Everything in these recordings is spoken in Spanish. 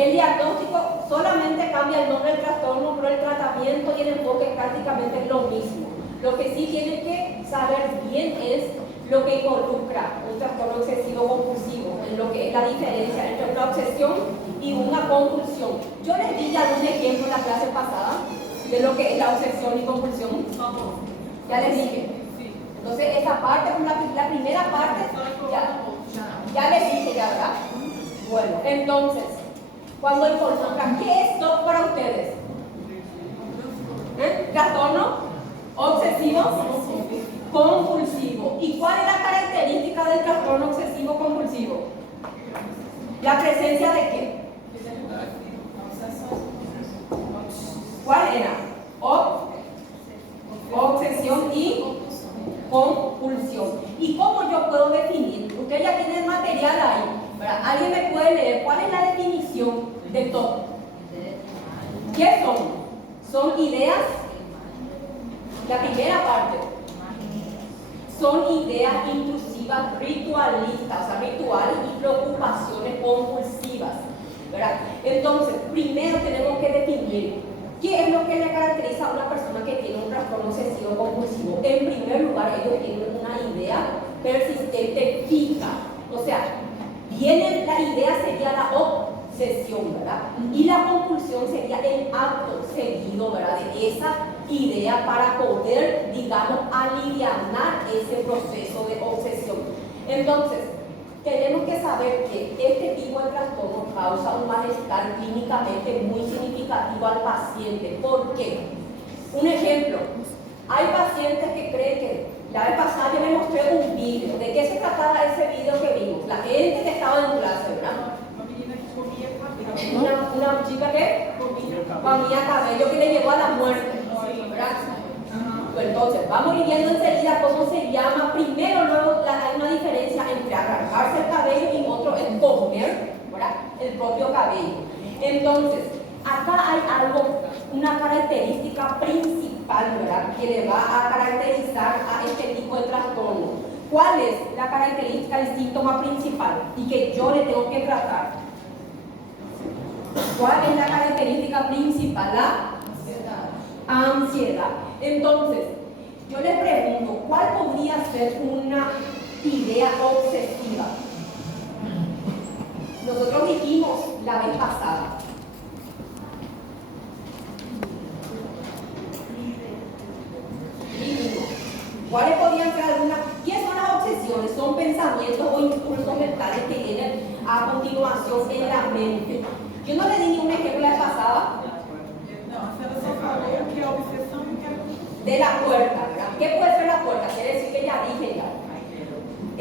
El diagnóstico solamente cambia el nombre del trastorno, pero el tratamiento y el enfoque prácticamente es lo mismo. Lo que sí tienen que saber bien es lo que involucra un trastorno obsesivo compulsivo, en lo que es la diferencia entre una obsesión y una compulsión. Yo les di algún ejemplo en la clase pasada de lo que es la obsesión y compulsión. Ya les dije. Entonces, esa parte, la primera parte, ya les dije, ya, ¿verdad? Bueno, entonces, cuando involucra, ¿qué es TOC para ustedes? Trastorno obsesivo compulsivo. ¿Y cuál es la característica del trastorno obsesivo compulsivo? ¿La presencia de qué? ¿Cuál era? Obsesión y compulsión. ¿Y cómo yo puedo definir? Usted ya tiene el material ahí, ¿verdad? ¿Alguien me puede leer cuál es la definición de TOC? ¿Qué son? Son ideas. La primera parte son ideas intrusivas ritualistas, o sea, rituales y preocupaciones compulsivas, ¿verdad? Entonces, primero tenemos que definir qué es lo que le caracteriza a una persona que tiene un trastorno obsesivo compulsivo. En primer lugar, ellos tienen una idea persistente fija, o sea, la idea sería la obsesión, ¿verdad? Y la compulsión sería el acto seguido, ¿verdad? De esa idea para poder, digamos, alivianar ese proceso de obsesión. Entonces, tenemos que saber que este tipo de trastorno causa un malestar clínicamente muy significativo al paciente. ¿Por qué? Un ejemplo, hay pacientes que creen que la vez pasada yo les mostré un vídeo. ¿De qué se trataba ese vídeo que vimos? La gente que estaba en clase, ¿verdad? Una chica que comía cabello que le llevó a la muerte, ¿verdad? Entonces, vamos viendo enseguida cómo se llama. Primero, luego hay una diferencia entre arrancarse el cabello y otro es comer, ¿verdad? El propio cabello. Entonces, acá hay algo, una característica principal, ¿verdad? Que le va a caracterizar a este tipo de trastorno. ¿Cuál es la característica, el síntoma principal y que yo le tengo que tratar? ¿Cuál es la característica principal? La ansiedad. Entonces, yo les pregunto, ¿cuál podría ser una idea obsesiva? Nosotros dijimos la vez pasada. ¿Cuáles podrían ser algunas? ¿Qué son las obsesiones? Son pensamientos o impulsos mentales que vienen a continuación en la mente. Yo no le di ni un ejemplo la vez pasada. De la puerta, ¿verdad? ¿Qué puede ser la puerta? Quiere decir que ya dije ya.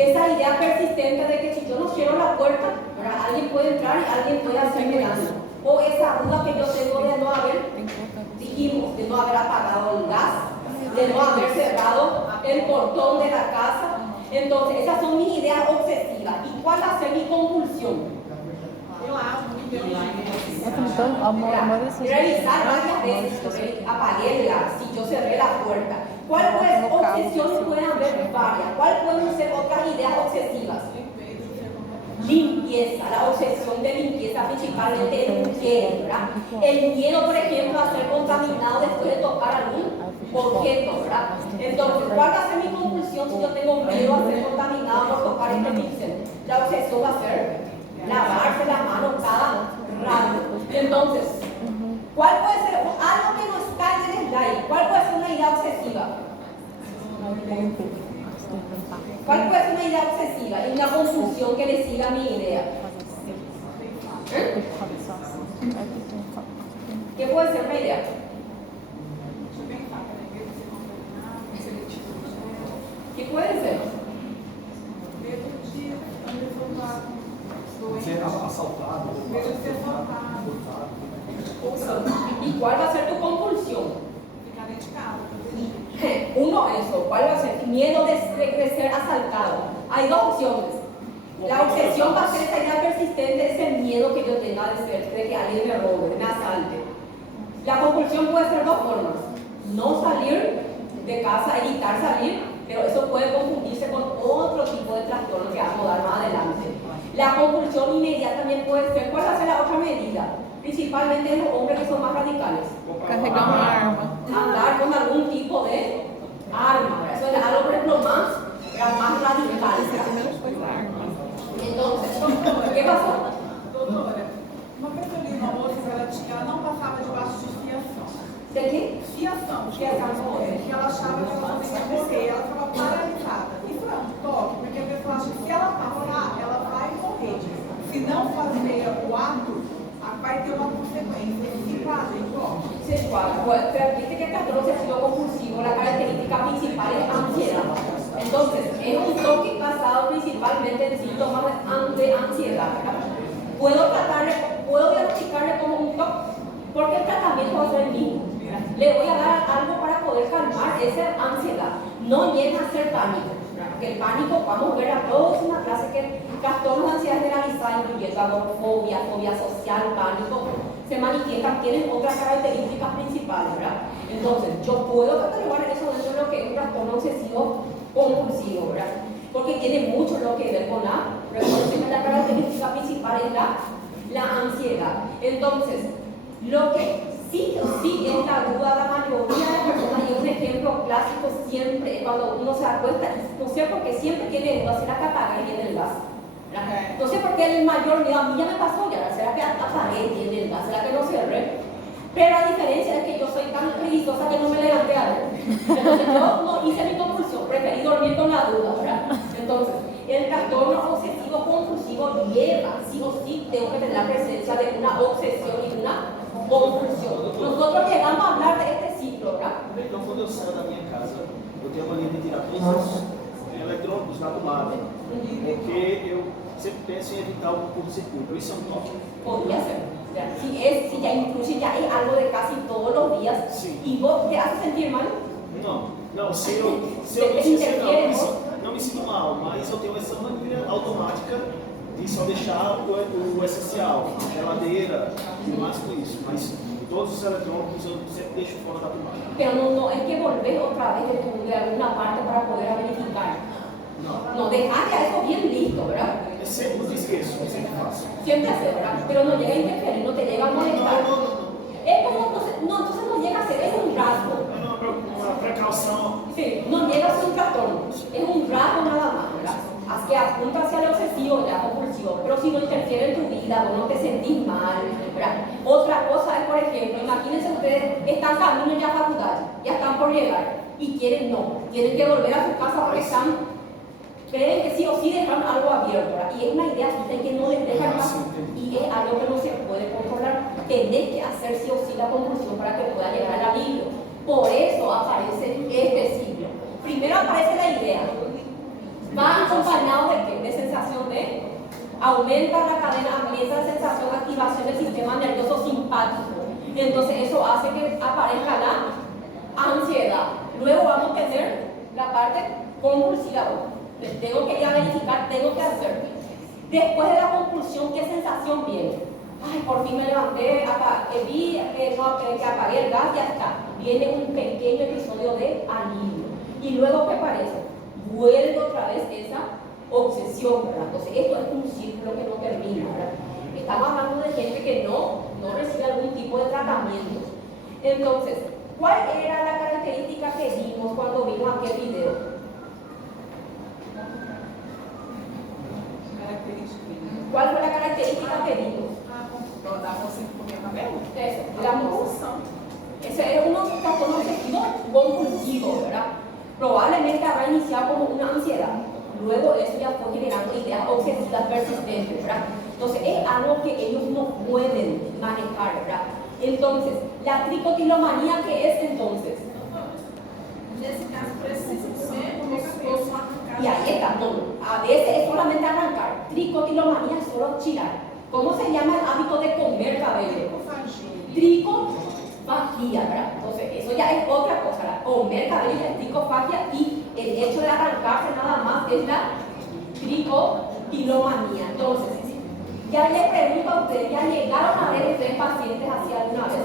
Esa idea persistente de que si yo no cierro la puerta, ¿verdad? Alguien puede entrar y alguien puede hacerme daño. O esa duda que yo tengo de no haber, dijimos, de no haber apagado el gas, de no haber cerrado el portón de la casa. Entonces, esas son mis ideas obsesivas. ¿Y cuál va a ser mi compulsión? Revisar varias veces, apaguarla, si yo cerré la puerta. ¿Cuál obsesiones pueden haber varias? ¿Cuáles pueden ser otras ideas obsesivas? Limpieza, la obsesión de limpieza, principalmente el mujeres, ¿verdad? El miedo, por ejemplo, a ser contaminado después de tocar algún objeto, ¿verdad? Entonces, ¿cuál va a ser mi compulsión si yo tengo miedo a ser contaminado por tocar este píxel? La obsesión va a ser lavarse las manos cada rato. Entonces, ¿cuál puede ser algo que no está en el slide? ¿Cuál puede ser una idea obsesiva? ¿Cuál puede ser una idea obsesiva y una compulsión que le siga a mi idea? ¿Qué puede ser una idea? ¿Qué puede ser? Ser assaltado. ¿Y cuál va a ser tu compulsión? Ficar dentro de casa. Uno, eso. ¿Cuál va a ser? Miedo de ser asaltado. Hay dos opciones. La obsesión va a ser esa idea persistente, ese miedo que yo tenga de que alguien me robe, me asalte. La compulsión puede ser dos formas. No salir de casa, evitar salir, pero eso puede confundirse con otro tipo de trastorno que vamos a dar más adelante. La compulsión inmediata también puede ser. ¿Cuál va a ser la otra medida, principalmente en los hombres que son más radicales. Carregar uma arma. Andar con algún tipo de arma, ¿verdad? Eso es algo, por ejemplo, más radical. Isso é a primeira coisa, a arma. Entonces, ¿qué pasó? Doutora, uma vez eu li uma moça que ela não passava debaixo de fiação. ¿De qué? Fiação, que ela achava que ela poderia morrer, ela estava paralisada. Isso é um toque, porque a pessoa acha que se ela passar, ela vai morrer. Se não fazer o ato, vai ter uma consequência. Se enquadra em toque. Se encuadra. Pues, pero viste que el trastorno obsesivo compulsivo, la característica principal es ansiedad. Entonces, es un toque basado principalmente en síntomas de ansiedad, ¿verdad? Puedo diagnosticarle como un TOC, porque el tratamiento va a ser el mismo. Le voy a dar algo para poder calmar esa ansiedad. No llega a ser pánico. Porque el pánico, vamos a ver la próxima clase que trastornos de ansiedad generalizada, incluyendo agorafobia, fobia social, pánico, se manifiestan, tienen otras características principales, ¿verdad? Entonces, yo puedo catalogar eso dentro de lo que es un trastorno obsesivo compulsivo, ¿verdad? Porque tiene mucho lo que ver con la característica principal es la ansiedad. Entonces, lo que sí es la duda de la mayoría de las personas, y un ejemplo clásico siempre cuando uno se acuesta, no sé por qué siempre tiene duda, ¿será que apagué bien el gas? No sé por qué el mayor miedo, a mí ya me pasó ya, ¿será que apagué bien el gas? ¿Será que no cerré? Pero la diferencia es que yo soy tan religiosa que no me levanté a ver. Entonces yo no hice mi compulsión, preferí dormir con la duda, ¿verdad? Entonces, el trastorno obsesivo compulsivo lleva, sí o sí, tengo que tener la presencia de una obsesión y una compulsión. Nosotros llegamos a hablar de este ciclo, ¿verdad? Então, quando eu saio da minha casa, eu tenho a mania de tirar todos os eletrônicos da tomada, porque eu sempre penso em evitar o curto-circuito. Isso é um toque? Podría ser. Si ya incluye, ya es algo de casi todos los días, Sí. y vos te hace sentir mal. Não, se eu não me sinto mal, mas eu tenho essa mania automática de só deixar o essencial, a geladeira, e mais com isso. Mas todos os eletrônicos eu sempre deixo fora da tomada. Pero no es que volvés otra vez de alguna parte para poder verificar. No, dejar ya eso bien listo, ¿verdad? Eu sempre esqueço, eu sempre faço. Siempre hace, ¿verdad? Pero no llega a interferir, no te llega a molestar. Es como, entonces no llega a ser, es un rasgo. Uma precaução. Sí, no llega a ser un trastorno, es un rasgo nada más, ¿verdad? Que apunta hacia el obsesivo, ya compulsivo, pero si no interfiere en tu vida, vos no te sentís mal, ¿verdad? Otra cosa es, por ejemplo, imagínense ustedes, están camino ya a facultad, ya están por llegar, y tienen que volver a su casa porque creen que sí o sí dejan algo abierto, ¿verdad? Y es una idea fija y que no les dejan pasar, y es algo que no se puede controlar. Tenés que hacer sí o sí la compulsión para que pueda llegar al alivio. Por eso aparece este ciclo. Primero aparece la idea. Va acompañado de qué? De sensación de aumenta la cadena, aumenta la sensación de activación del sistema nervioso simpático. Entonces eso hace que aparezca la ansiedad. Luego vamos a tener la parte compulsiva. Tengo que ir a verificar, tengo que hacer. Después de la compulsión, ¿qué sensación viene? Ay, por fin me levanté, vi que apagué el gas, ya está. Viene un pequeño episodio de alivio. Y luego, ¿qué parece? Vuelve otra vez esa obsesión, ¿verdad? Entonces, esto es un círculo que no termina, ¿verdad? Estamos hablando de gente que no recibe algún tipo de tratamiento. Entonces, ¿cuál era la característica que vimos cuando vimos aquel video? ¿Cuál fue la característica que vimos? Da moça que comia cabelo? Eso, la compulsión. Ese es un trastorno obsesivo compulsivo, ¿verdad? Probablemente habrá iniciado como una ansiedad. Luego eso ya fue generando ideas obsesivas persistentes, ¿verdad? Entonces es algo que ellos no pueden manejar, ¿verdad? Entonces, la tricotilomanía, ¿qué es entonces? Nesse caso, precisa ser como se fosse uma arrancada. Y ahí está, no. A veces es solamente arrancar. Tricotilomanía es solo chilar. ¿Cómo se llama el hábito de comer cabello? Tricofagia, ¿verdad? Entonces, eso ya es otra cosa, ¿verdad? Comer cabello es tricofagia y el hecho de arrancarse nada más es la tricotilomanía. Entonces, ya le pregunto a ustedes, ¿ya llegaron a ver ustedes pacientes así alguna vez?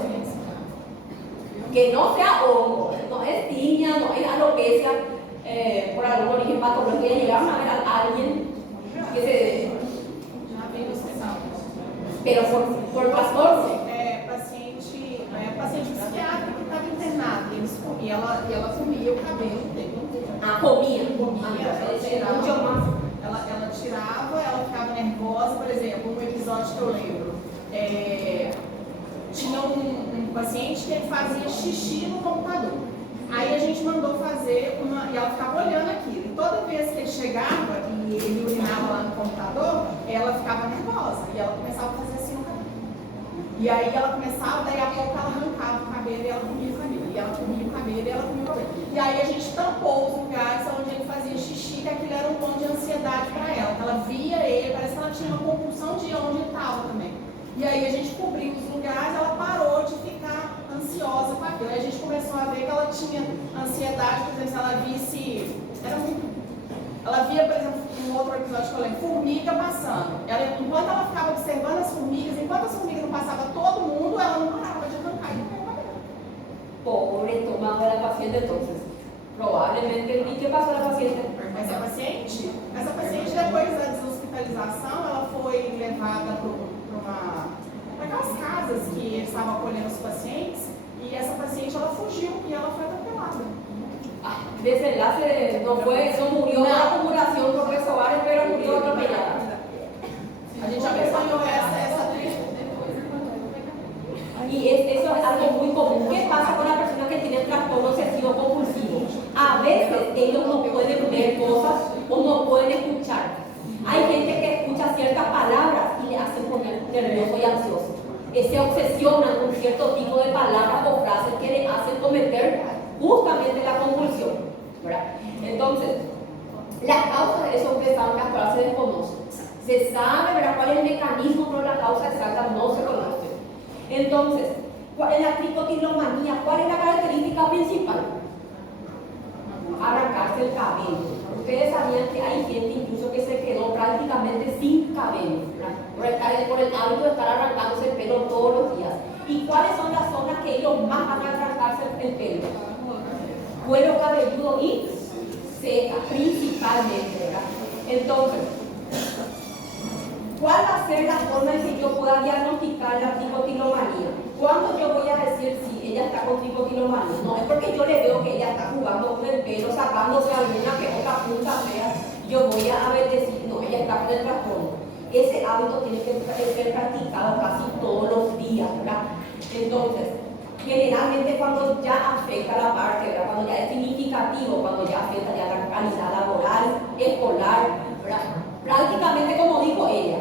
Que no sea hongo, no es tiña, no es alopecia por algún origen patológico, ya llegaron a ver a alguien que se... pero por trastorno. Paciente psiquiátrico que estava internado, e ela comia o cabelo o tempo inteiro. Ah, comia. Ela tirava, ela ficava nervosa, por exemplo, um episódio que eu lembro. Tinha um paciente que ele fazia xixi no computador. Aí a gente mandou fazer e ela ficava olhando aquilo. E toda vez que ele chegava e ele urinava lá no computador, ela ficava nervosa. E ela começava a fazer assim no cabelo. E aí ela começava, daí a pouco ela arrancava o cabelo e ela comia o cabelo. E ela comia o cabelo e ela comia o cabelo. E aí a gente tampou os lugares onde ele fazia xixi, que aquilo era um ponto de ansiedade para ela. Ela via ele, parece que ela tinha uma compulsão de onde ele estava também. E aí a gente cobriu os lugares, ela parou de ficar ansiosa com aquilo. Aí a gente começou a ver que ela tinha ansiedade, por exemplo, se ela visse. Ela via, por exemplo, um outro episódio que eu lembro, formiga passando. Enquanto ela ficava observando as formigas, enquanto as formigas não passavam todo mundo, ela não parava de arrancar e não pegava cabelo. Pobre estómago de la paciente, entonces. Probablemente. ¿Y qué pasó a la paciente? Essa paciente, depois da deshospitalização, ela foi levada para aquelas casas que eles estavam acolhendo os pacientes, e essa paciente ela fugiu e ela foi atropelada. Desenlace no murió de acumulación por resobar, pero murió atropellada. A gente acompanhou essa triste. Y eso es algo muy común. ¿Qué pasa con las personas que tienen trastorno obsesivo compulsivo? A veces ellos no pueden ver cosas o no pueden escuchar. Hay gente que escucha ciertas palabras y le hacen poner nervioso y ansioso. Se obsesionan con cierto tipo de palabras o frases que le hacen cometer justamente la compulsión, ¿verdad? Entonces, la causa de eso que saben que hasta ahora se desconoce. Se sabe, ¿verdad?, cuál es el mecanismo, pero la causa exacta no se conoce. Entonces, en la tricotilomanía, ¿cuál es la característica principal? Arrancarse el cabello. Ustedes sabían que hay gente incluso que se quedó prácticamente sin cabello, ¿verdad? Por el hábito de estar arrancándose el pelo todos los días. ¿Y cuáles son las zonas que ellos más van a arrancarse el pelo? Cuero cabelludo y ceja, principalmente, ¿verdad? Entonces, ¿cuál va a ser la forma en que yo pueda diagnosticar la tricotilomanía? ¿Cuándo yo voy a decir si ella está con tricotilomanía? No es porque yo le veo que ella está jugando con el pelo, sacándose alguna que otra punta fea, yo voy a ver decir, no, ella está con el trastorno. Ese hábito tiene que ser practicado casi todos los días, ¿verdad? Entonces, generalmente cuando ya afecta la parte, ¿verdad?, cuando ya es significativo, cuando ya afecta ya la calidad laboral, escolar, ¿verdad?, prácticamente como dijo ella,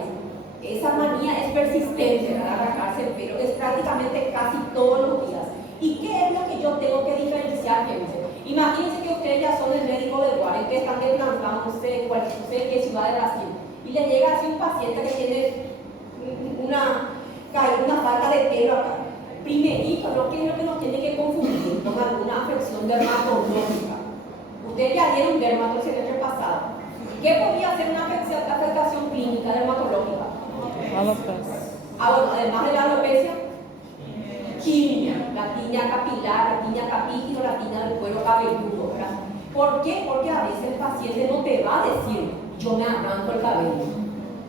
esa manía es persistente, ¿verdad?, arrancarse el pelo, es prácticamente casi todos los días. ¿Y qué es lo que yo tengo que diferenciar, gente? Imagínense que ustedes ya son el médico de guardia, que están desplazando, no sé qué ciudad de Brasil, y le llega así un paciente que tiene una falta de pelo acá. Primerito, lo que es lo que nos tiene que confundir con alguna afección dermatológica. Ustedes ya dieron dermato el semestre pasado. ¿Qué podría ser una afectación clínica dermatológica? Alopecia. Además de la alopecia, tiña, la tiña capilar, la tiña capítulo, la tiña del cuero cabelludo, ¿verdad? ¿Por qué? Porque a veces el paciente no te va a decir, yo me arranco el cabello.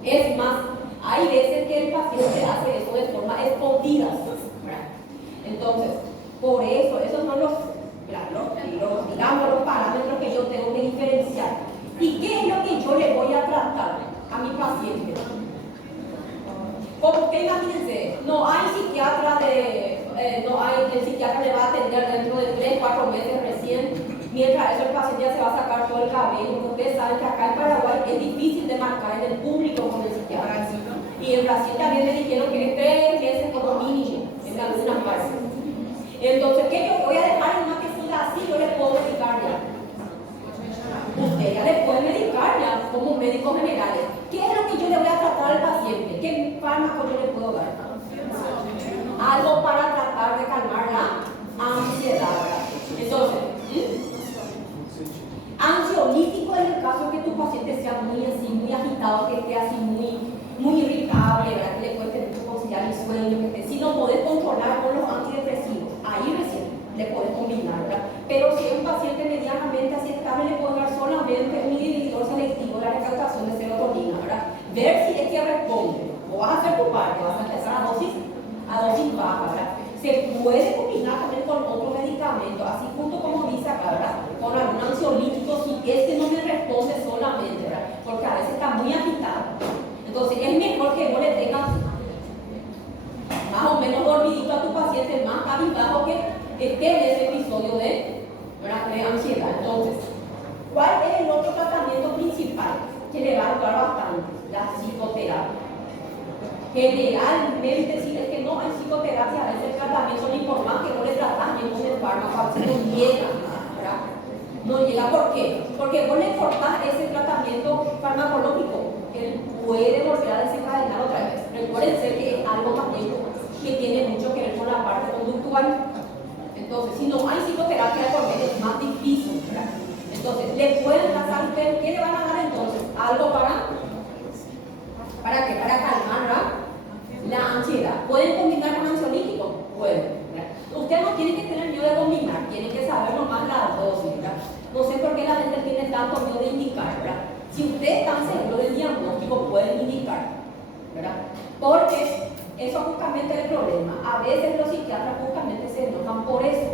Es más, hay veces que el paciente hace eso de forma escondida, ¿verdad? Entonces, por eso, esos son los parámetros que yo tengo que diferenciar. ¿Y qué es lo que yo le voy a tratar a mi paciente? Como que imagínense, no hay psiquiatra el psiquiatra le va a atender dentro de 3-4 meses recién, mientras eso el paciente ya se va a sacar todo el cabello, porque ustedes saben que acá en Paraguay es difícil de marcar en el público con el psiquiatra. Y en Brasil también me dijeron que es 3 meses como mínimo, en algunas partes. Entonces, ¿qué yo voy a dejar en una que siga así? Yo le puedo medicar ya. Usted ya le puede medicar ya como médicos generales. ¿Qué es lo que yo le voy a tratar al paciente? ¿Qué fármaco yo le puedo dar? Algo para tratar de calmar la ansiedad, ¿verdad? Entonces, ansiolítico en el caso que tu paciente sea muy así, muy agitado, que esté así muy irritable, ¿verdad?, que le cueste mucho conciliar el sueño, que esté. Si no podés controlar con los antidepresivos, ahí recién le podés combinar, ¿verdad? Pero si es un paciente medianamente aceptable, le puedes dar solamente un inhibidor selectivo de la recaptación de serotonina, ¿verdad? Ver si es que responde, o vas a hacer tu parte, vas a empezar a dosis baja, ¿verdad? Se puede combinar también con otro medicamento, así junto como dice acá, ¿verdad? Con algún ansiolítico, si este no me responde solamente, ¿verdad? Porque a veces está muy agitado. Entonces es mejor que no le tengas más o menos dormidito a tu paciente, más cabizbajo que esté en ese episodio de ansiedad. Entonces, ¿cuál es el otro tratamiento principal que le va a ayudar bastante? La psicoterapia. Generalmente, si es que no hay psicoterapia, a veces el tratamiento ni por más que no le tratas ni con el fármaco, a veces no llega, ¿verdad? No llega, ¿por qué? Porque vos le cortás ese tratamiento farmacológico, él puede volver a desencadenar otra vez. Recuerden que es algo también que tiene mucho que ver con la parte conductual. Entonces, si no hay psicoterapia por medio, es más difícil, ¿verdad? Entonces, le pueden pasar ustedes, ¿qué le van a dar entonces? Algo ¿para qué? Para calmar, ¿verdad? La ansiedad. ¿Pueden combinar con ansiolíticos? Pueden, ¿verdad? Ustedes no tienen que tener miedo de combinar, tienen que saber nomás la dosis, ¿verdad? No sé por qué la gente tiene tanto miedo de indicar, ¿verdad? Si ustedes están seguros del diagnóstico, pueden indicar, ¿verdad? Porque eso justamente es el problema. A veces los psiquiatras justamente se enojan por eso.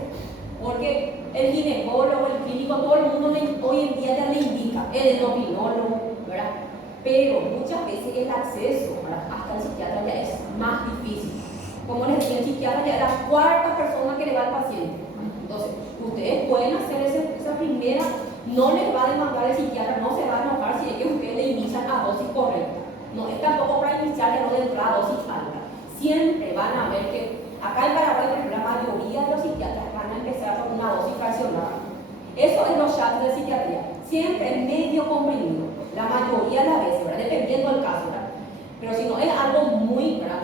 Porque el ginecólogo, el clínico, todo el mundo hoy en día ya le indica, el endocrinólogo, ¿verdad? Pero muchas veces el acceso, ¿verdad?, hasta el psiquiatra ya es más difícil. Como les decía, el psiquiatra ya es la cuarta persona que le va al paciente. Entonces, ustedes pueden hacer esa primera, no les va a demandar el psiquiatra, no se va a enojar si es que ustedes le inician a dosis correcta. No es tampoco para iniciarle, no de entrada a dosis alta. Siempre van a ver que acá en Paraguay, por ejemplo, la mayoría de los psiquiatras van a empezar con una dosis fraccionada. Eso es los chats de psiquiatría. Siempre es medio comprimido, la mayoría de las veces, ¿verdad? Dependiendo del caso, ¿verdad? Pero si no es algo muy grave,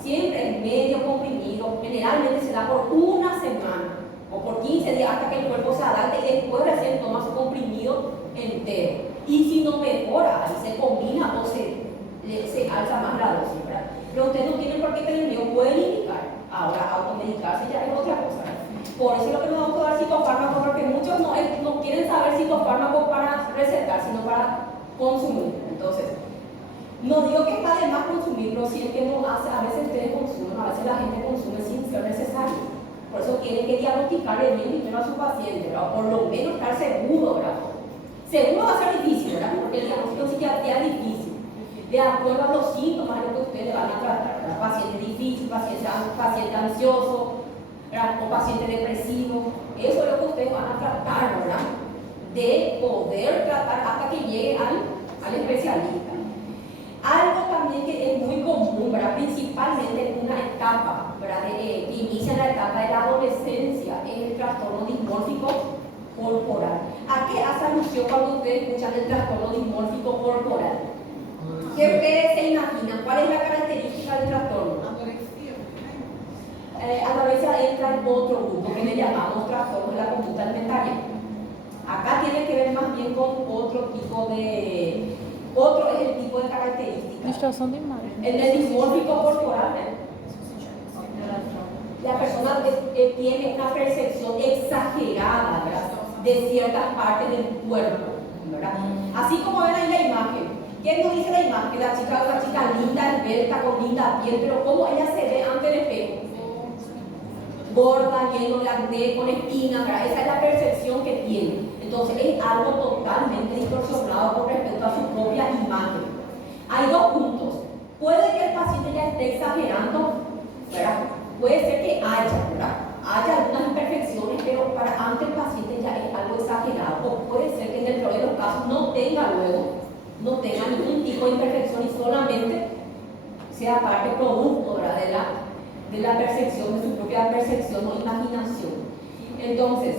siempre es medio comprimido. Generalmente se da por una semana o por 15 días hasta que el cuerpo se adapte y después recién toma su comprimido entero. Y si no mejora, ahí se combina o se alza más la dosis, ¿verdad? Pero ustedes no tienen por qué tener miedo, pueden indicar. Ahora, automedicarse ya es otra cosa, ¿verdad? Por eso es lo que nos vamos a dar psicofármacos, porque muchos no quieren saber psicofármacos para recetar, sino para consumir. Entonces, no digo que está de más consumirlo, si es que no hace, a veces ustedes consumen, a veces la gente consume sin ser necesario. Por eso tienen que diagnosticarle bien primero a su paciente, ¿verdad? Por lo menos estar seguro, ¿verdad? Seguro va a ser difícil, ¿verdad? Porque el diagnóstico en psiquiatría es difícil. De acuerdo a los síntomas de lo que ustedes van a tratar, ¿verdad? Paciente difícil, paciente ansioso, ¿verdad?, o paciente depresivo. Eso es lo que ustedes van a tratar, ¿verdad?, de poder tratar hasta que llegue al especialista. Algo también que es muy común, ¿verdad?, principalmente en una etapa, ¿verdad?, que inicia la etapa de la adolescencia, es el trastorno dismórfico corporal. ¿A qué hace alusión cuando ustedes escuchan el trastorno dismórfico corporal? ¿Qué ustedes se imaginan? ¿Cuál es la característica del trastorno? Anorexia entra en otro grupo que le llamamos trastorno de la conducta alimentaria. Acá tiene que ver más bien con otro es el tipo de características. Distorsión de imagen. El del dismórfico corporal, la persona tiene una percepción exagerada, ¿verdad?, de ciertas partes del cuerpo, ¿verdad? Así como ven ahí la imagen. ¿Quién nos dice la imagen? Que la chica es una chica linda, esbelta, con linda piel, pero ¿cómo ella se ve ante el espejo? Gorda, lleno de acné, con espinas, ¿verdad? Esa es la percepción que tiene. Entonces es algo totalmente distorsionado con respecto a su propia imagen. Hay dos puntos. Puede que el paciente ya esté exagerando, ¿verdad? Puede ser que haya algunas imperfecciones, pero para ante el paciente ya es algo exagerado. O puede ser que en el peor de los casos no tenga ningún tipo de imperfección y solamente sea parte producto, ¿verdad?, de la percepción, de su propia percepción o imaginación. Entonces,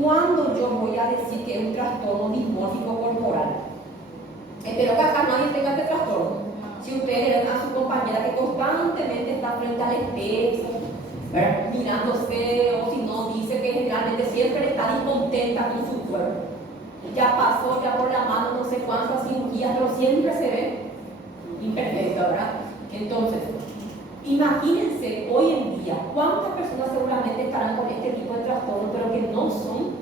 ¿cuándo yo voy a decir que es un trastorno dismórfico corporal? Espero que acá nadie tenga este trastorno. Si ustedes ven a su compañera que constantemente está frente al espejo, ¿verdad?, mirándose, o si no, dice que generalmente siempre está incontenta con su cuerpo. Ya pasó ya por la mano no sé cuántas cirugías, pero siempre se ve imperfecta, ¿verdad? Entonces, imagínense hoy en día cuántas personas seguramente estarán con este tipo de trastorno, pero que no son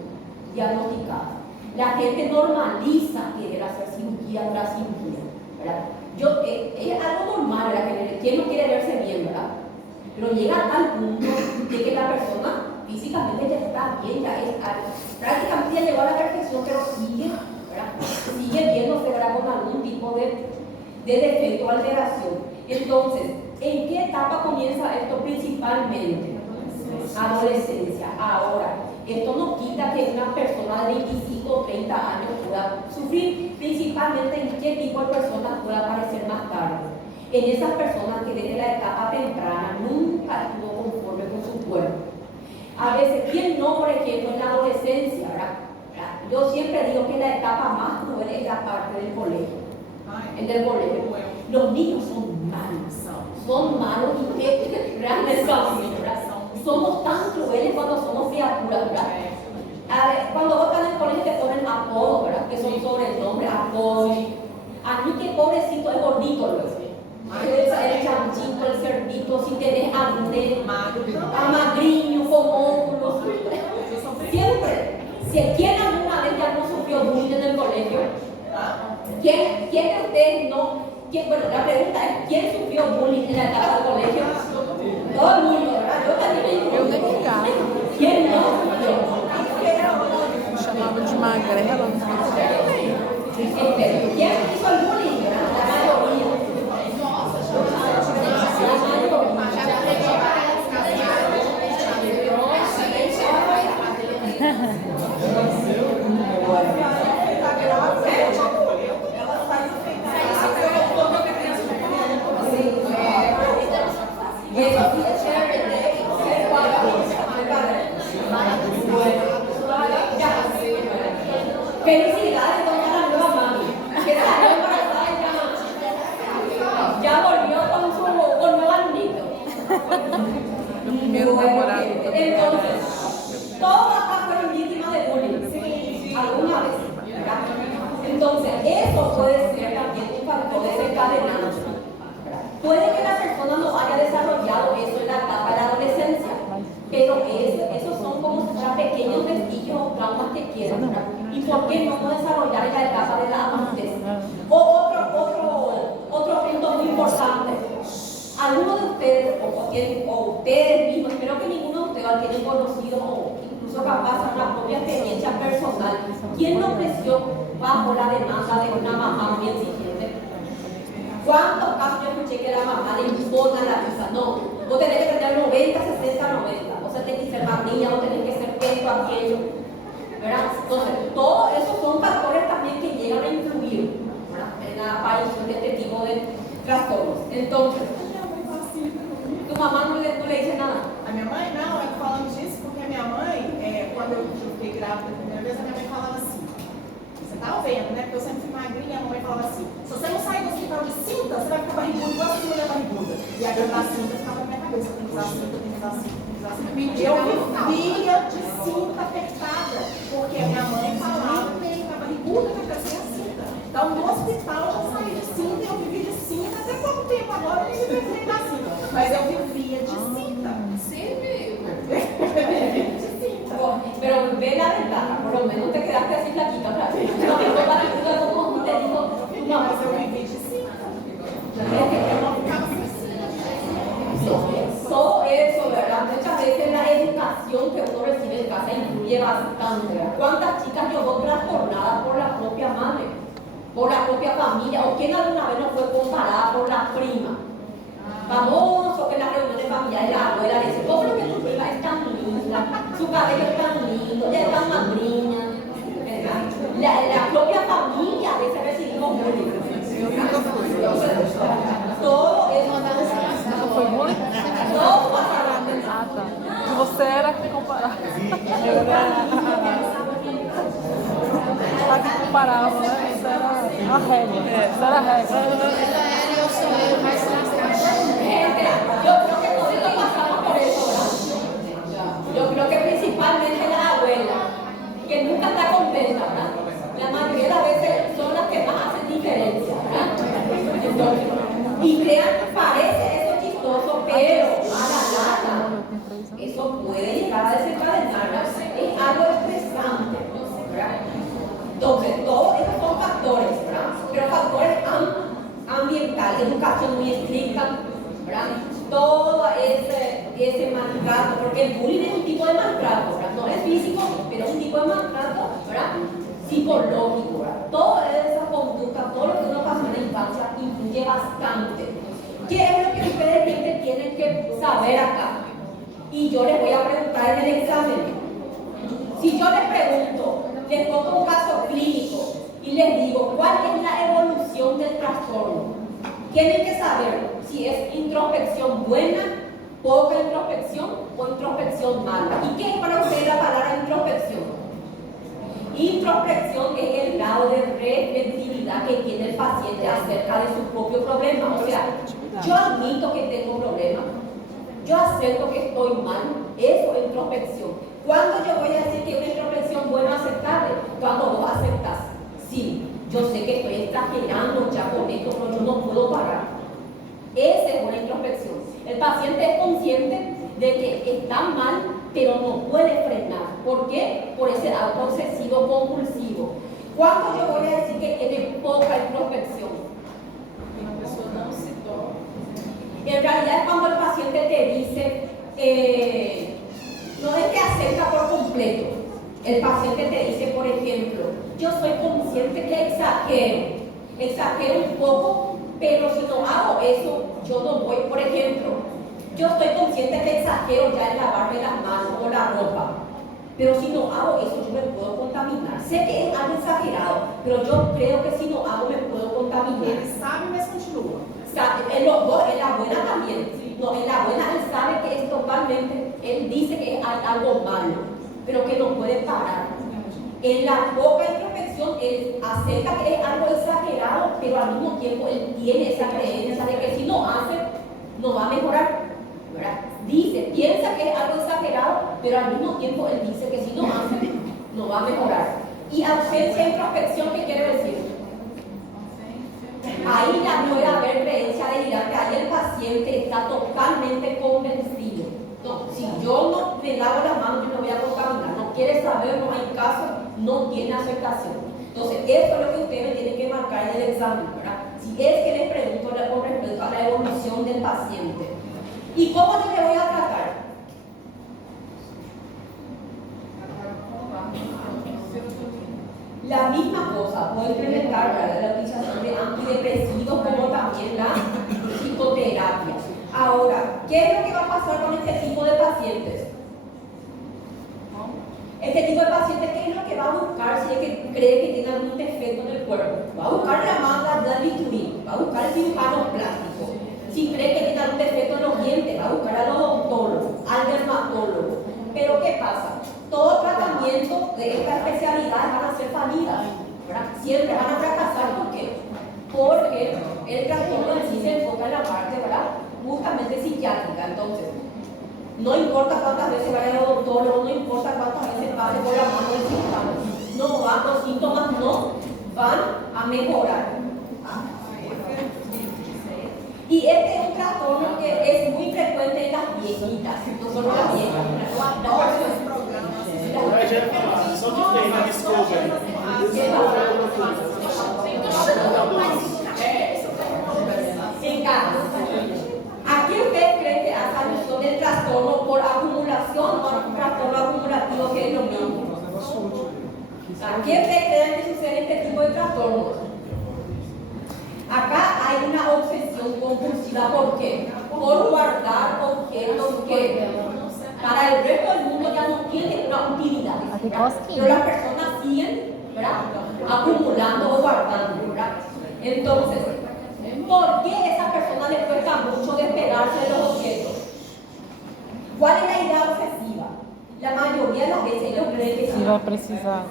diagnosticadas. La gente normaliza querer hacer cirugía tras cirugía, ¿verdad? Es algo normal, ¿verdad? ¿Quién no quiere verse bien, verdad? Pero llega a tal punto de que la persona físicamente ya está bien, prácticamente ya llegó a la perfección, pero sigue, ¿verdad? Sigue viéndose, ¿verdad? Con algún tipo de defecto o alteración. Entonces, ¿en qué etapa comienza esto principalmente? Adolescencia. Ahora, esto no quita que una persona de 25 o 30 años pueda sufrir, principalmente en qué tipo de personas pueda aparecer más tarde. En esas personas que desde la etapa temprana nunca estuvo conforme con su cuerpo. A veces, ¿quién no, por ejemplo, en la adolescencia, ¿verdad? Yo siempre digo que la etapa más cruel es la parte del colegio. En el colegio. Los niños son malos y grandes cambios, ¿verdad? Somos tan crueles cuando somos criaturas, ¿verdad? A ver, cuando vos estás en el colegio te ponen apodos, ¿verdad? Que son sobrenombres, apodos. A mí que pobrecito es gordito, ¿verdad? El chanchito, el cerdito, si tenés hambre, magriño, con óvulos. Siempre. ¿Quién alguna vez ya no sufrió bullying en el colegio? ¿Quién de ustedes no? Bueno, la pregunta es: ¿quién sufrió bullying en la etapa del colegio? Todo el mundo, ¿verdad? Yo también. ¿Quién no sufrió? Me chamava de magrela. ¿Quién hizo el bullying? La mayoría. Felicidades, doña la nueva mami, que salió embarazada y ya volvió con nuevo alumnito. Entonces, todas acá fueron víctimas de bullying, alguna vez, ¿verdad? Entonces, eso puede ser también un factor desencadenante. Puede que la persona no haya desarrollado eso en la etapa de la adolescencia, pero esos son como pequeños vestigios o traumas que quieren, ¿verdad? ¿Y por qué no desarrollar en la etapa de la adultez? Otro punto muy importante. Algunos de ustedes, o ustedes mismos, espero que ninguno de ustedes tienen conocido o incluso capaz una propia experiencia personal. ¿Quién no creció bajo la demanda de una mamá muy exigente? ¿Cuántos casos yo escuché que la mamá le impone la visa? No, vos tenés que tener 90, 60, 90. Vos tenés que ser más niña, vos tenés que ser esto, aquello. ¿Verdad? Entonces, todos esos son factores también que llegan a influir, ¿verdad?, en la aparición de este tipo de trastornos. Entonces, tu mamá no le dice nada? A minha mãe não, é falando disso porque a minha mãe, quando eu fiquei grávida a primeira vez, a minha mãe falava assim, você tá vendo, né? Porque eu sempre fui magrinha, a mamãe falava assim, se você não sair do hospital de cinta, você vai ficar barriguda igual a mulher barriguda. E a da cinta ficava na minha cabeça, tem que usar cinta, tem que usar cinta, tem que usar cinta. Eu vivia de cinta apertada, porque a minha mãe falava que a barriguda vai crescer a cinta. Então no hospital eu já saí de cinta e eu vivi de cinta até pouco tempo agora, eu nem me livrei da cinta. Mas eu vivia de cinta. Pero ve la ventaja, por lo menos te quedaste así flaquita otra vez. No te fue para tu como te dijo tu mamá. Mas eu vivi de cinta. Eu não ficava sem cinta. Todo eso, ¿verdad? Muchas veces la educación que uno recibe en casa influye bastante, ¿verdad? ¿Cuántas chicas llegó trastornadas por la propia madre, por la propia familia, o quién alguna vez no fue comparada por la prima? Famoso que en las reuniones familiares la abuela le dice, oh, pero que tu prima es tan linda, su cabello es tan lindo, ella es tan madriña, ¿verdad? La propia familia a veces recibimos bullying. Todo eso Foi bullying? todo pasa. Ah, tá. E você era que comparava. A que comparava, né? Você era a regra. Você era a regra. Yo creo que todos pasamos por eso, ¿verdad? Yo creo que principalmente la abuela, que nunca está contenta, ¿verdad? La mayoría de las veces son las que más hacen diferencia, ¿verdad? Entonces, y crean, parece eso chistoso, pero a la larga, eso puede llegar a desencadenar, es algo estresante, ¿verdad? Entonces, todos esos son factores, ¿verdad? Pero factores ambientales muy estricta, ¿verdad? Todo ese maltrato, porque el bullying es un tipo de maltrato, ¿verdad? No es físico, pero es un tipo de maltrato, ¿verdad? Psicológico, ¿verdad? Toda esa conducta, todo lo que uno pasó en la infancia influye bastante. ¿Qué es lo que ustedes realmente tienen que saber acá? Y yo les voy a preguntar en el examen. Si yo les pregunto, les pongo un caso clínico y les digo, ¿cuál es la evolución del trastorno? Tienen que saber si es introspección buena, poca introspección o introspección mala. ¿Y qué es para ustedes la palabra introspección? Introspección es el grado de reflexividad que tiene el paciente acerca de su propio problema. O sea, yo admito que tengo problemas, yo acepto que estoy mal, eso es introspección. ¿Cuándo yo voy a decir que una introspección buena aceptable? Cuando vos aceptas, sí, yo sé que estoy exagerando ya con esto, pero yo no puedo parar. Esa es una introspección. El paciente es consciente de que está mal, pero no puede frenar. ¿Por qué? Por ese acto obsesivo compulsivo. ¿Cuándo yo voy a decir que tiene poca introspección? En realidad es cuando el paciente te dice, no es que acepta por completo. El paciente te dice, por ejemplo, yo soy consciente que exagero un poco, pero si no hago eso, yo no voy. Por ejemplo, yo estoy consciente que exagero ya en lavarme las manos o la ropa, pero si no hago eso, yo me puedo contaminar. Sé que es algo exagerado, pero yo creo que si no hago, me puedo contaminar. Ele sabe, mas continua. En los dos, en la buena también. No, en la buena él sabe que es totalmente, él dice que hay algo malo, pero que no puede parar. En la poca introspección, él acepta que es algo exagerado, pero al mismo tiempo él tiene esa creencia de que si no hace, no va a mejorar, ¿verdad? Dice, piensa que es algo exagerado, pero al mismo tiempo él dice que si no hace, no va a mejorar. Y ausencia de introspección, ¿qué quiere decir? Ahí ya puede haber creencia delirante, ahí el paciente está totalmente convencido. No, si yo no me lavo las manos, yo me voy a contaminar. No quiere saber, no hay caso, no tiene aceptación. Entonces, esto es lo que ustedes tienen que marcar en el examen, ¿verdad? Si es que les pregunto con respecto a la evolución del paciente. ¿Y cómo yo le voy a tratar? La misma cosa, puedo implementar la utilización de antidepresivos como también la psicoterapia. Ahora, ¿qué es lo que va a pasar con este tipo de pacientes? Este tipo de paciente, ¿qué es lo que va a buscar si es que cree que tiene algún defecto en el cuerpo? Va a buscar la manga de bisturí, va a buscar el cirujano plástico. Si cree que tiene algún defecto en los dientes, va a buscar al odontólogo, al dermatólogo. Pero ¿qué pasa? Todo tratamiento de esta especialidad van a ser fallidas, ¿verdad? Siempre van a fracasar. ¿Por qué? Porque el trastorno en sí se enfoca en la parte, ¿verdad?, justamente psiquiátrica. Entonces, no importa cuántas veces vaya al odontólogo, no importa cuántas veces pase por la mano del cirujano, los síntomas no van a mejorar. Y este es un trastorno que es muy frecuente en las viejitas, no solo las viejas, Agora já ia falar, só que tem na Discovery. En casa. ¿A qué usted cree que hace alusión del trastorno por acumulación o un trastorno acumulativo que es lo mismo? ¿A qué usted cree que sucede este tipo de trastornos? Acá hay una obsesión compulsiva. ¿Por qué? Por guardar objetos que para el resto del mundo ya no tienen una utilidad. Pero las personas siguen, ¿verdad?, acumulando o guardando, ¿verdad? Entonces, ¿por qué a esa persona le cuesta mucho despegarse de los objetos? ¿Cuál es la idea obsesiva? La mayoría de las veces ellos creen que sí. va a precisar.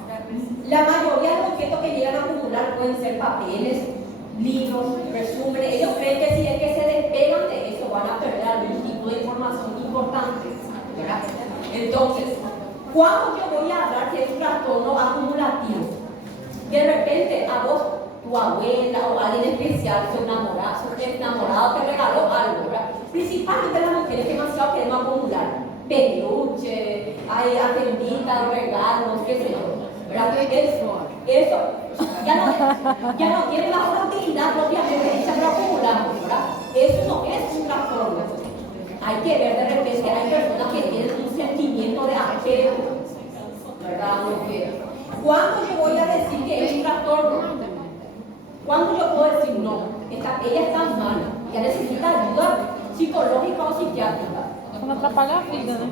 La mayoría de los objetos que llegan a acumular pueden ser papeles, libros, resúmenes. Ellos creen que si es que se despegan de eso van a perder algún tipo de información importante, ¿verdad? Entonces, ¿cuándo yo voy a hablar que es un trastorno acumulativo? De repente a vos, tu abuela o alguien especial, su enamorado te regaló algo, ¿verdad? Principalmente las mujeres que demasiado queremos acumular peluche, agenditas, regalos, qué sé yo, ¿verdad? Eso ya no tiene más utilidad propiamente dicha, pero acumulamos, ¿verdad? eso no es un trastorno. Hay que ver, de repente hay personas que tienen un sentimiento de apego, ¿verdad? ¿Cuándo yo voy a decir que es un trastorno? ¿Cuándo yo puedo decir no? Ella está mal, ella necesita ayuda psicológica o psiquiátrica. Quando atrapalha a vida, né?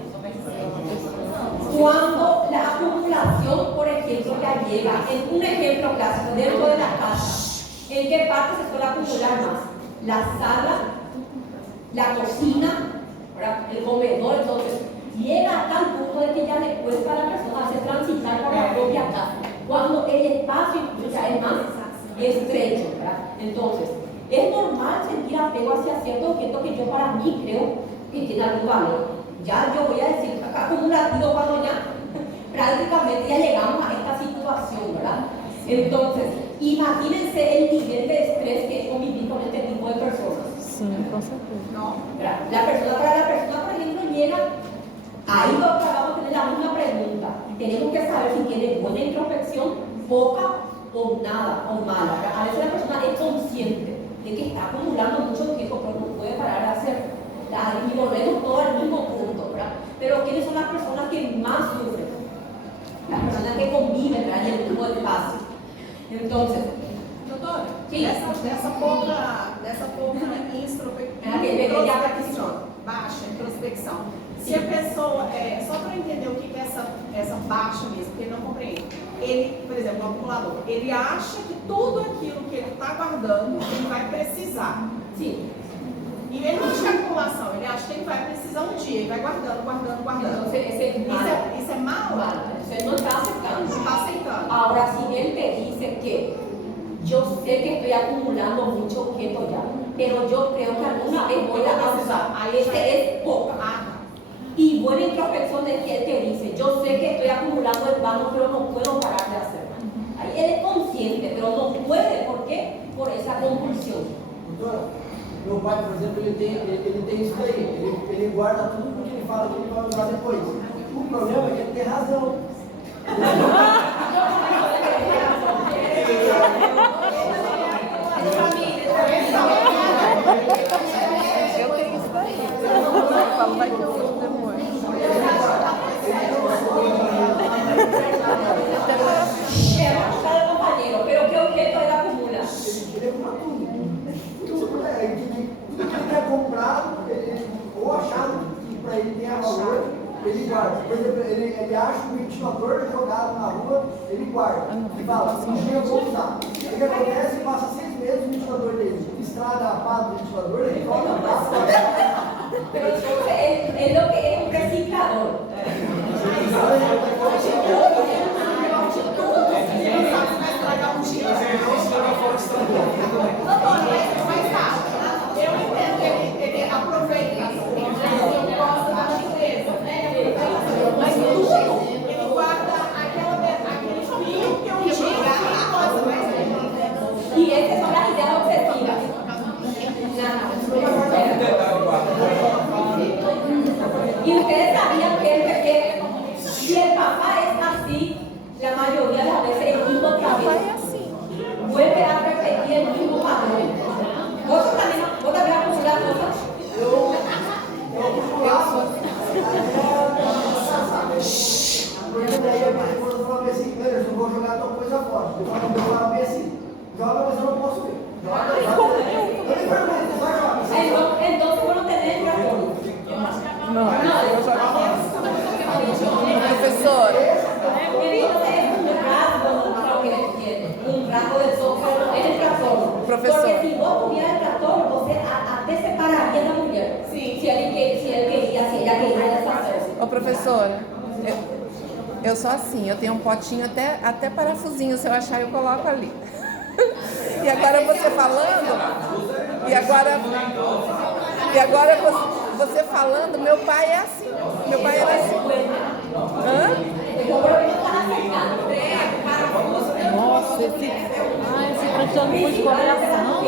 Cuando la acumulación, por ejemplo, ya llega, en un ejemplo clásico, dentro de la casa, ¿en qué parte se suele acumular más? La sala, la cocina, ¿verdad? El comedor, entonces llega a tal punto de que ya le cuesta a la persona hacer transitar por la propia casa, cuando el espacio ya es más estrecho, ¿verdad? Entonces, es normal sentir apego hacia cierto objeto que yo para mí creo que tiene algún valor. Ya yo voy a decir, acá acumulativo cuando ya prácticamente ya llegamos a esta situación, ¿verdad? Entonces, imagínense el nivel de estrés que es convivir con este tipo de personas. Sim, com certeza. No, para la persona, por ejemplo, llega, ahí lo que acabamos de tener la misma pregunta. Tenemos que saber si tiene buena introspección, poca o nada, o mala. A veces la persona es consciente de que está acumulando mucho tiempo, pero no puede parar de hacerlo. Y volvemos todo al mismo punto, ¿verdad? Pero ¿quiénes son las personas que más sufren? Las personas que conviven, ¿verdad? En el mismo espacio. Entonces, Doutora, sim. dessa pouca introspecção, baixa introspecção. Se a pessoa, só para entender o que é essa baixa mesmo, porque ele não compreende. Ele, por exemplo, o acumulador, ele acha que tudo aquilo que ele está guardando, ele vai precisar. sim. E ele não tinha acumulação, ele acha que ele vai precisar um dia, ele vai guardando. Entonces, Isso é mal? Usted no está aceptando. Não está aceitando. Ahora, si él te dice que yo sé que estoy acumulando mucho objeto ya, pero yo creo que alguna vez voy a usar, ese es poca. Y buena introspección de que él te dice, yo sé que estoy acumulando en vano, pero no puedo parar de hacerlo. Ahí él es consciente, pero no puede. ¿Por qué? Por esa compulsión. Doutora, meu pai, por exemplo, ele tem isso daí. Ele guarda tudo porque ele fala que ele vai usar depois. O problema é que ele tem razão. Eu tenho isso daí. Eu falo, vai que eu uso depois. Es una cosa del compañero, pero ¿qué objeto él acumula? Ele acumula tudo. Tudo que ele quer comprar, ou achado que para ele tenha valor, ele guarda. Por exemplo, ele acha um ventilador jogado na rua, ele guarda. E fala, um dia eu vou usar. O que acontece? Passa 6 meses o ventilador dele. Estraga a pá do ventilador, ele volta a pá. Pero entonces él lo que es un reciclador. Eu entendo que ele aproveita ele gosta da limpeza, mas ele guarda aquele fio que um dia ele gosta mais. Y esas son las ideas obsesivas. Y ustedes sabían que si el papá es así, la mayoría de las veces el hijo también vuelve a repetir el mismo patrón. Vos también acumular cosas. Porque daí a minha esposa falou assim, Anderson, eu vou jogar tua coisa fora. Eu falei assim, joga, mas eu não posso ver. Joga. Eu nem pergunto, vai jogar. Entonces vos no tenés trastorno. Não, eu jogo fora. Professora, Entonces es un rasgo que él tiene, un rasgo del software, no es el trastorno. Profesor. Porque si vos tuvieras el trastorno, vos te separaría de la mujer. Sí. Si ella quería deshacerse. ô professora, eu sou assim, eu tenho um potinho até parafusinho, se eu achar eu coloco ali. E agora você falando, e agora você falando, meu pai é assim, meu pai era assim. Hã? Nossa, esse transtorno de coração.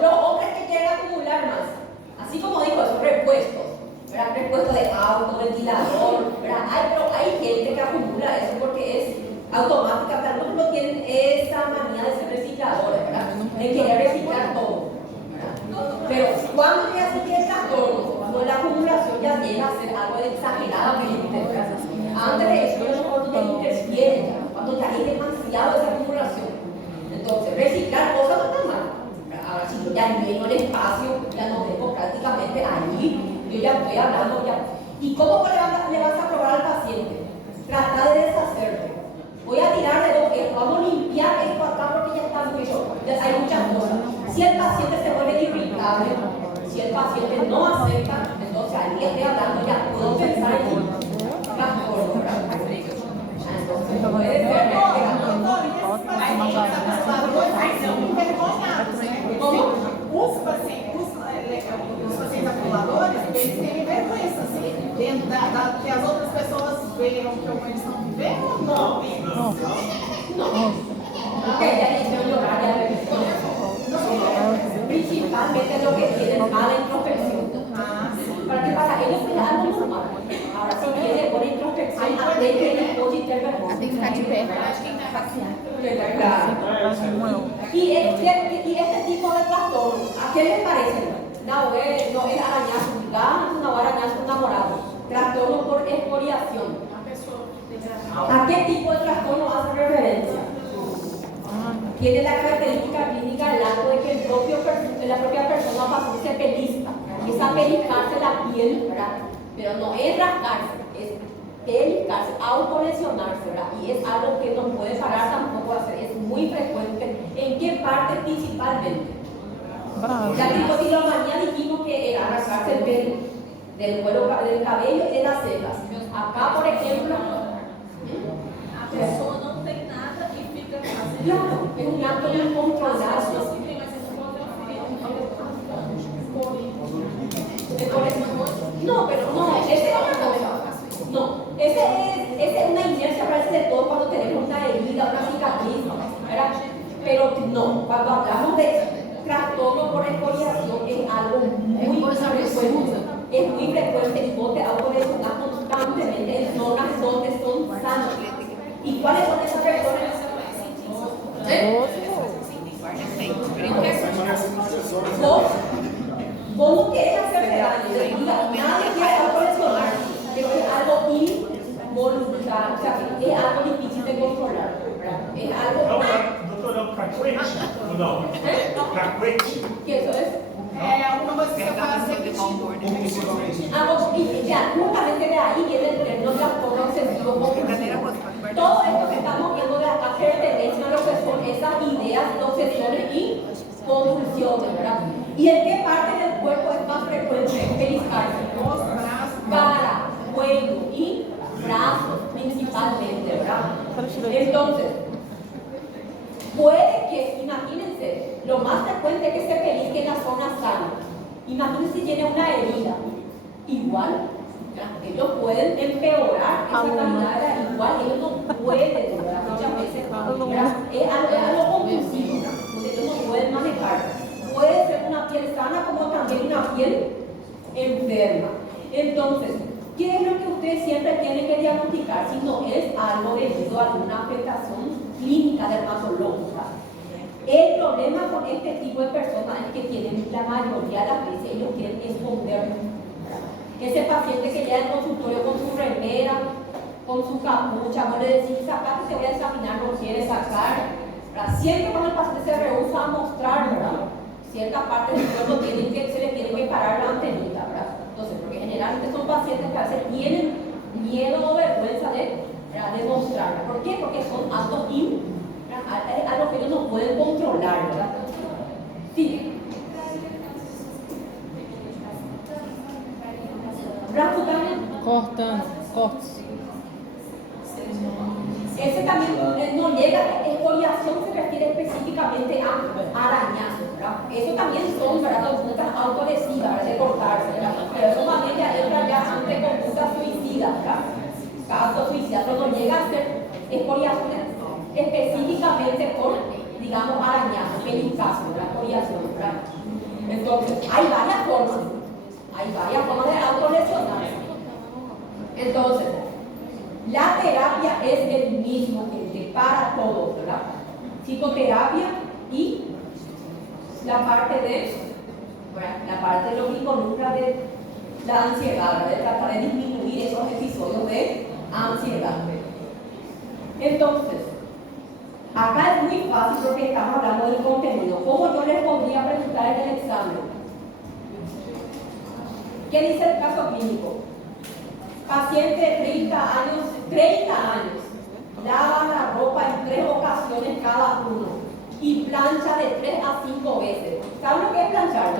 Los hombres que quieren acumular más, así como digo, esos repuestos, ¿verdad? Repuestos de auto, ventilador, ¿verdad? Hay gente que acumula eso porque es automática, pero algunos no tienen esa manía de ser recicladores, ¿verdad? Pero cuando ya se tiene trastorno, cuando la acumulación ya llega a ser algo exageradamente, antes de eso, cuando ya interfiere, cuando ya hay demasiado esa acumulación. Entonces, reciclar cosas no está mal. Ahora, si yo ya lleno el espacio, ya no dejo prácticamente ahí, yo ya estoy hablando ya. ¿Y cómo le vas a probar al paciente? Trata de deshacerte. Voy a tirar de dos esto, vamos a limpiar esto acá porque ya está mucho. Hay muchas cosas. Si el paciente se vuelve irritable, si el paciente no acepta, entonces ahí estoy hablando ya, puedo pensar en un trastorno, ¿verdad? Entonces, puede ser. Os pacientes acumuladores, eles têm vergonha, assim, dentro que as outras pessoas vejam como eles estão vivendo, não? Ok, ya hicieron llorar, ya me principalmente lo que tienen mala introspección. Para que para ellos sea algo normal. Ahora, si tiene buena introspección, aprende el positivo. Tem que ficar de pé. Y este tipo de trastorno, ¿a qué les parece? No es arañazo gigante, no es arañazo enamorado. Trastorno por exfoliación. ¿A qué tipo de trastorno hace referencia? Tiene la característica clínica del acto de que la propia persona pasó se pellizca. Es a pellizcarse la piel, ¿verdad? Pero no es rascarse, es pellizcarse, autolesionarse, ¿verdad? Y es algo que no puede parar tampoco de hacer, es muy frecuente. ¿En qué parte principalmente? La tricotilomanía dijimos que era rascarse el pelo del cuero del cabello y de las cejas. Acá, por ejemplo, a pessoa não tem nada e fica fazendo. claro, es un acto incontrolado. Pessoas que têm, mas eles não No, pero no, ese es otra cosa. No, ese es una inercia, parece de todo cuando tenemos una herida, una cicatriz, ¿verdad? Pero no, cuando hablamos de trastorno por exfoliación es algo muy frecuente. Es muy frecuente y vos te autolesionas constantemente en zonas donde son sanas. ¿Y cuáles son esas personas? Vos no querés hacerte daño, nadie quiere autolesionar, pero es algo involuntario, o sea, es algo difícil de controlar, ¿verdad? Es algo... Doutor, cacuete? Ou não? Cacuete? ¿Qué eso es? Alguma coisa que você faz repetindo. Y ya, justamente de ahí viene el término trastorno obsesivo compulsivo. Todo esto que estamos viendo de acá pertenece a lo que son esas ideas de obsesiones y compulsiones, ¿verdad? ¿Y en qué parte del cuerpo es más frecuente pellizcarse? Os braços, Cara, cuello y brazos principalmente, ¿verdad? Entonces, puede que, imagínense, lo más frecuente es que se pellizque en la zona sana. Imagínense si tiene una herida. Igual, ¿verdad? Ellos pueden empeorar esa calidad de la igual, ellos no pueden, ¿verdad? Muchas veces, ¿verdad? Es algo compulsivo, ¿verdad? Donde ellos no pueden manejar. Puede ser una piel sana como también una piel enferma. Entonces, ¿qué es lo que ustedes siempre tienen que diagnosticar? Si no es algo debido a alguna afectación clínica dermatológica. El problema con este tipo de personas es que tienen la mayoría de las veces ellos quieren esconder. Ese paciente que llega al consultorio con su remera, con su capucha, vos le decís, sacate, te voy a examinar, no quiere sacar. ¿Verdad? Siempre cuando el paciente se rehúsa a mostrar, ¿verdad? Cierta parte del cuerpo se le tiene que parar la antenita, ¿verdad? Entonces, porque generalmente son pacientes que a veces tienen miedo o vergüenza de mostrar. ¿Por qué? Porque son actos algo que ellos no pueden controlar, ¿verdad? Sí. ¿Brazo también? Cortando, cortes. Ese también no llega, exfoliación se refiere específicamente a arañazos, ¿verdad? Eso también son, ¿verdad? Conductas autolesivas, ¿verdad? De cortarse, ¿verdad? Pero eso también ya entra ya ante conductas suicidas, ¿verdad? Casos suicidas, pero no llega a ser exfoliaciones específicamente por, digamos, arañazos, pellizcazos, ¿verdad? Exfoliación, ¿verdad? Entonces, hay varias formas de autolesionarse. Entonces, la terapia es el mismo que para todos, ¿verdad? Psicoterapia y la parte de, ¿verdad? La la parte de lo que involucra de la ansiedad, de tratar de disminuir esos episodios de ansiedad. Entonces, acá es muy fácil porque estamos hablando del contenido. ¿Cómo yo les podría preguntar en el examen? ¿Qué dice el caso clínico? Paciente de 30 años, lava la ropa en 3 ocasiones cada uno y plancha de 3 a 5 veces. ¿Saben lo que es planchar?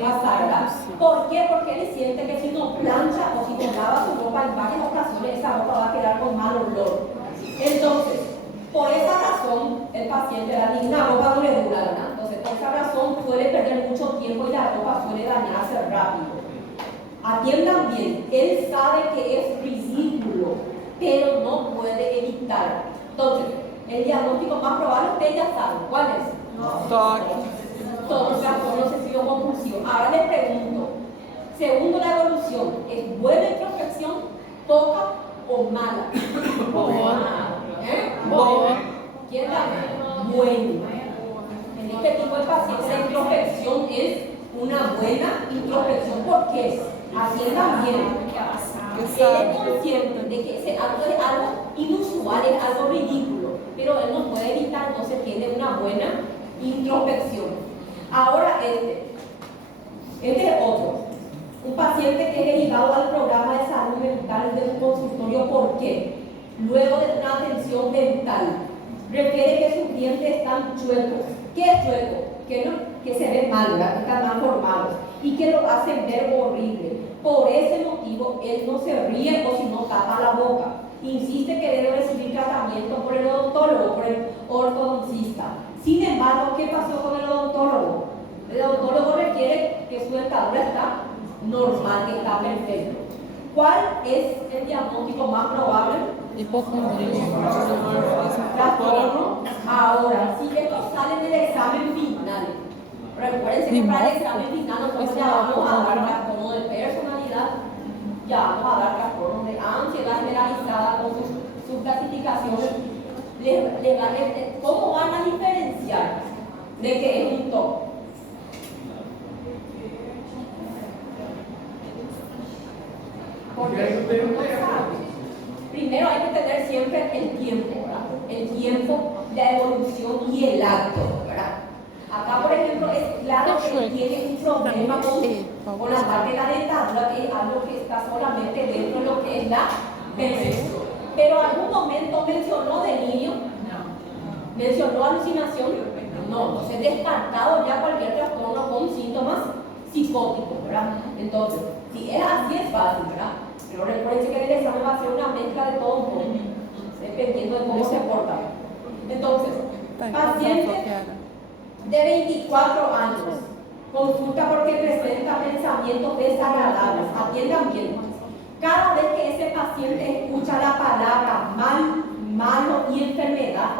Pasarla. ¿Por qué? Porque él siente que si no plancha o si no lava su ropa en varias ocasiones, esa ropa va a quedar con mal olor. Entonces, por esa razón, el paciente una ropa no le dura, ¿verdad? Entonces, por esa razón suele perder mucho tiempo y la ropa suele dañarse rápido. Atiendan bien, él sabe que es ridículo, pero no puede evitar. Entonces, el diagnóstico más probable ustedes ya saben, ¿cuál es? Todo trastorno obsesivo compulsivo. Ahora les pregunto, segundo la evolución, ¿es buena introspección, poca o mala? ¿Quién la ve? Bueno. En este tipo de pacientes la introspección es una buena introspección. ¿Por qué? Atiendan bien. Él es consciente de que ese acto es algo inusual, es algo ridículo, pero él no puede evitar, entonces tiene una buena introspección. Ahora este es otro. Un paciente que es derivado al programa de salud mental de un consultorio. ¿Por qué? Luego de una atención dental, refiere que sus dientes están chuecos. ¿Qué es chueco? Que se ven mal, ¿verdad? Que están mal formados y que lo hacen ver horrible. Por ese motivo, él no se ríe o si no tapa la boca. Insiste que debe recibir tratamiento por el odontólogo, por el ortodoncista. Sin embargo, ¿qué pasó con el odontólogo? El odontólogo requiere que su dentadura está normal, que está perfecto. ¿Cuál es el diagnóstico más probable? Trastorno. Ahora, si esto sale del examen final, recuerden que para el examen final nosotros ya vamos a dar trastorno de personalidad, ya vamos a dar trastorno de ansiedad generalizada con sus clasificaciones. ¿Cómo van a diferenciar de que es un TOC? Porque no sabe. Primero hay que tener siempre el tiempo, ¿verdad? El tiempo, la evolución y el acto, ¿verdad? Acá, por ejemplo, es claro que él tiene un problema con la parte de la dentadura, que es algo que está solamente dentro de lo que es la percepción. Pero algún momento mencionó delirio, mencionó alucinación, no, entonces descartado ya cualquier trastorno con síntomas psicóticos, ¿verdad? Entonces, si es así es fácil, ¿verdad? Pero recuerden que el examen va a ser una mezcla de todo un poco, dependiendo de cómo se porta. Entonces, paciente de 24 años, consulta porque presenta pensamientos desagradables. Atiendan bien. Cada vez que ese paciente escucha la palabra mal, malo y enfermedad,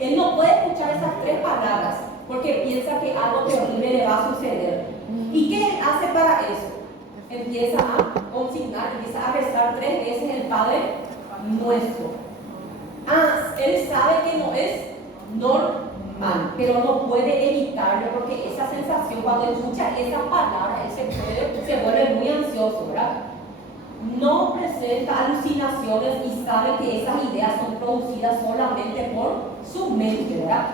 él no puede escuchar esas 3 palabras porque piensa que algo terrible le va a suceder. ¿Y qué él hace para eso? Empieza a consignar, empieza a rezar 3 veces el Padre Nuestro. Él sabe que no es normal, pero no puede evitarlo porque esa sensación, cuando escucha esa palabra, él se vuelve muy ansioso, ¿verdad? No presenta alucinaciones y sabe que esas ideas son producidas solamente por su mente, ¿verdad?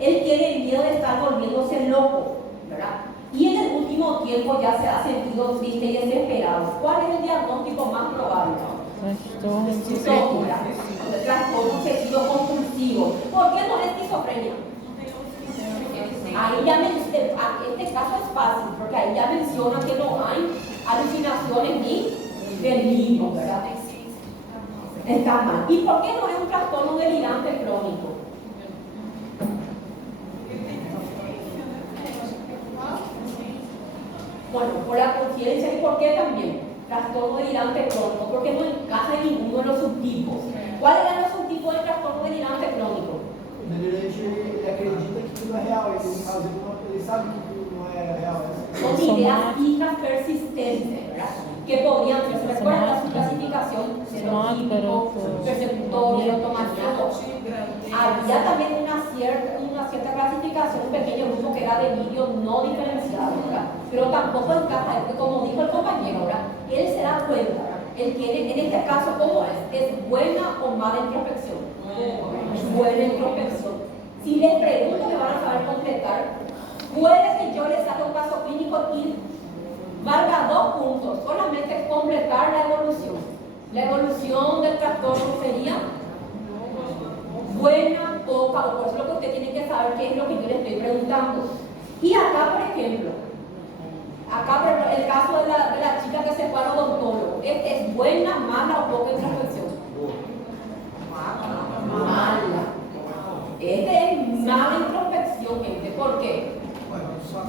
Él tiene miedo de estar volviéndose loco, ¿verdad? Y en el último tiempo ya se ha sentido triste y desesperado. ¿Cuál es el diagnóstico más probable? Trastorno obsesivo compulsivo. ¿Por qué no es esquizofrenia? Ahí ya este caso es fácil, porque ahí ya menciona que no hay alucinaciones ni delirios, ¿verdad? Está mal. ¿Y por qué no es un trastorno delirante crónico? Bueno, por la conciencia. ¿Y por qué también? Trastorno delirante crónico, porque no encaja en ninguno de los subtipos. ¿Cuáles eran los subtipos del trastorno delirante crónico? Ele acredita que tudo é real, ele sabe que tudo não é real. Son ideas fijas persistentes, ¿verdad? Que podrían ser, ¿se recuerdan la clasificación? Xenotípico, persecutorio, automaníaco. Había también una cierta clasificación, un pequeño grupo que era de vídeo no diferenciado, ¿verdad? Pero tampoco encaja, porque como dijo el compañero, ¿verdad? Él se da cuenta, él tiene, en este caso, ¿cómo es? ¿Es buena o mala introspección? Buena introspección. Si les pregunto, me van a saber completar. Puede que yo les haga un caso clínico y valga 2 puntos, solamente completar la evolución. La evolución del trastorno sería buena, poca, o por eso lo que usted tiene que saber qué es lo que yo le estoy preguntando. Y acá, por ejemplo, el caso de la chica que se fue al odontólogo, ¿es buena, mala o poca introspección? Mala. Es mala introspección, gente. ¿Por qué?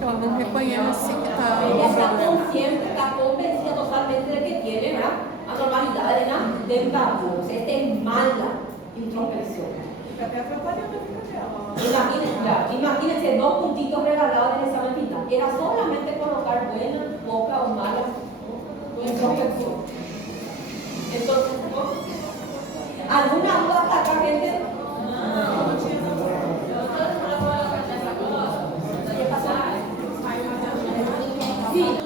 Ela não reconhece que está Ella está consciente, está convencida totalmente de que tiene, ¿verdad?, anormalidades dentales. Es mala introspección. Até atrapalhando a vida dela. Imagínense 2 puntitos regalados en el examen final. Era solamente colocar buena, poca o mala introspección. Entonces, ¿alguna duda hasta acá, gente? ¿Qué pasó? Sí.